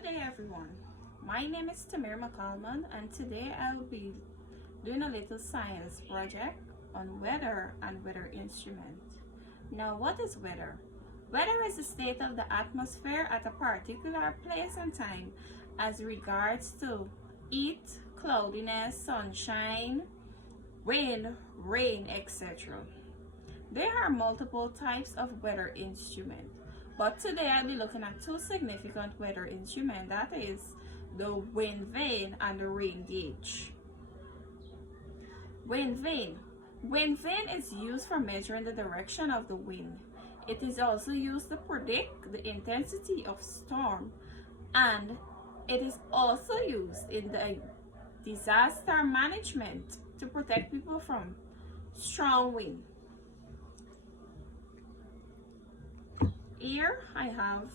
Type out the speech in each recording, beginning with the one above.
Good day everyone, my name is Tamir McCalman and today I will be doing a little science project on weather and weather instrument. Now what is weather? Weather is the state of the atmosphere at a particular place and time as regards to heat, cloudiness, sunshine, wind, rain, etc. There are multiple types of weather instruments. But today I'll be looking at two significant weather instruments, that is the wind vane and the rain gauge. Wind vane. Wind vane is used for measuring the direction of the wind. It is also used to predict the intensity of storm, and it is also used in the disaster management to protect people from strong wind. Here I have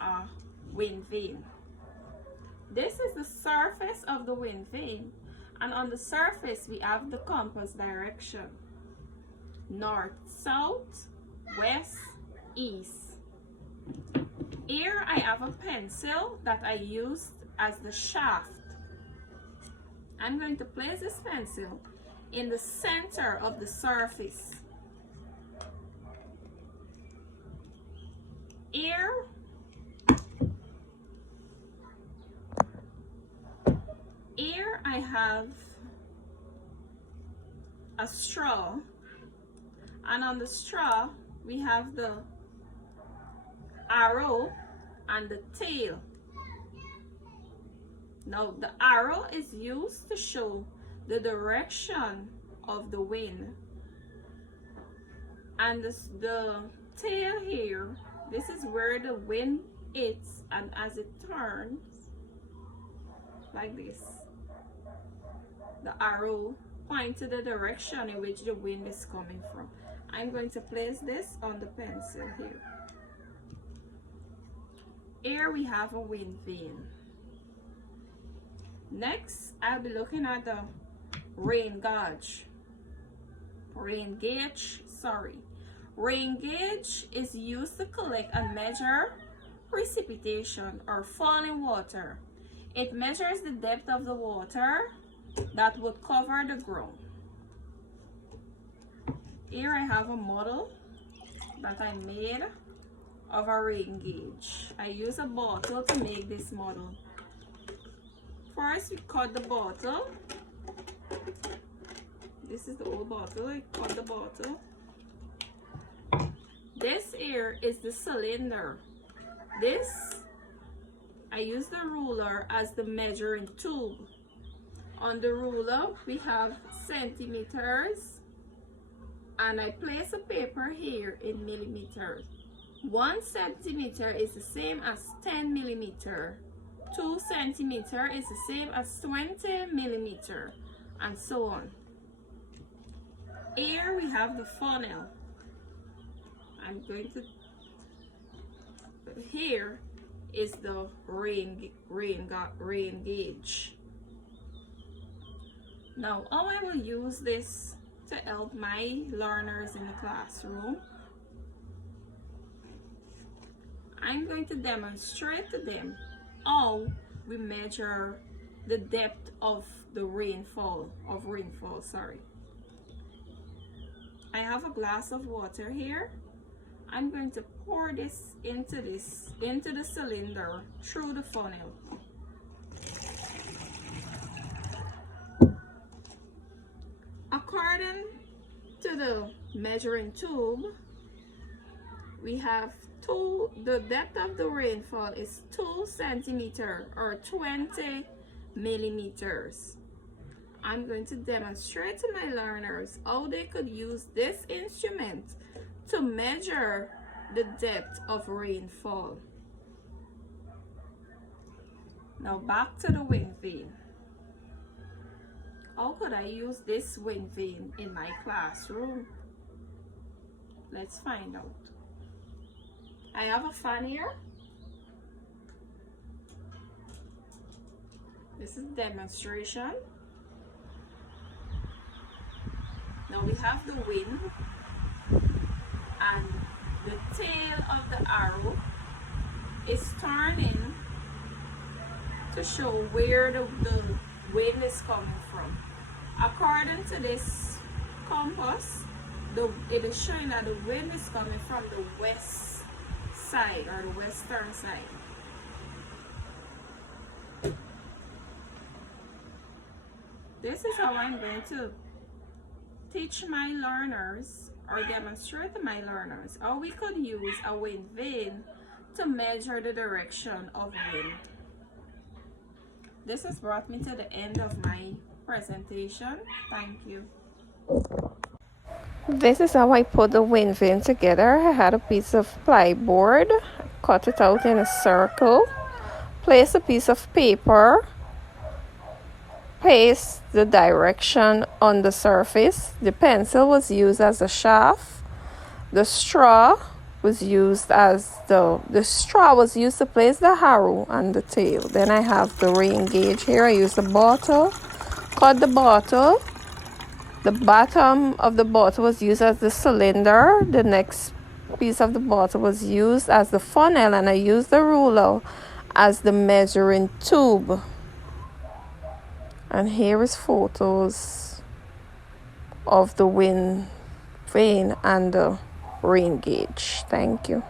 a wind vane. This is the surface of the wind vane, and on the surface we have the compass direction: north, south, west, east. Here I have a pencil that I used as the shaft. I'm going to place this pencil in the center of the surface. Here I have a straw, and on the straw we have the arrow and the tail. Now the arrow is used to show the direction of the wind, and the tail here, this is where the wind hits, and as it turns like this, the arrow points to the direction in which the wind is coming from. I'm going to place this on the pencil here. Here we have a wind vane. Next, I'll be looking at the rain gauge. Rain gauge is used to collect and measure precipitation or falling water. It measures the depth of the water that would cover the ground. Here I have a model that I made of a rain gauge. I use a bottle to make this model. First we cut the bottle. This is the old bottle. I cut the bottle. This here is the cylinder. I use the ruler as the measuring tool. On the ruler we have centimeters, and I place a paper here in millimeters. 1 centimeter is the same as 10 millimeter. 2 centimeter is the same as 20 millimeter, and so on. Here we have the funnel. Here is the rain gauge. Now, how I will use this to help my learners in the classroom, I'm going to demonstrate to them how we measure the depth of the rainfall, I have a glass of water here. I'm going to pour this into the cylinder through the funnel. According to the measuring tube, we have the depth of the rainfall is 2 centimeters or 20 millimeters. I'm going to demonstrate to my learners how they could use this instrument to measure the depth of rainfall. Now back to the wind vane. How could I use this wind vane in my classroom? Let's find out. I have a fan here. This is demonstration. Now we have the wind and the tail of the arrow is turning to show where the wind is coming from. According to this compass, it is showing that the wind is coming from the west side or the western side. This is how I'm going to teach my learners or demonstrate to my learners how we could use a wind vane to measure the direction of wind. This has brought me to the end of my presentation. Thank you. This is how I put the wind vane together. I had a piece of plyboard, cut it out in a circle, place a piece of paper, paste the direction on the surface. The pencil was used as a shaft. The straw was used to place the harrow and the tail. Then I have the rain gauge here. I use the bottle, cut the bottle. The bottom of the bottle was used as the cylinder. The next piece of the bottle was used as the funnel, and I used the ruler as the measuring tube. And here is photos of the wind vane and the rain gauge. Thank you.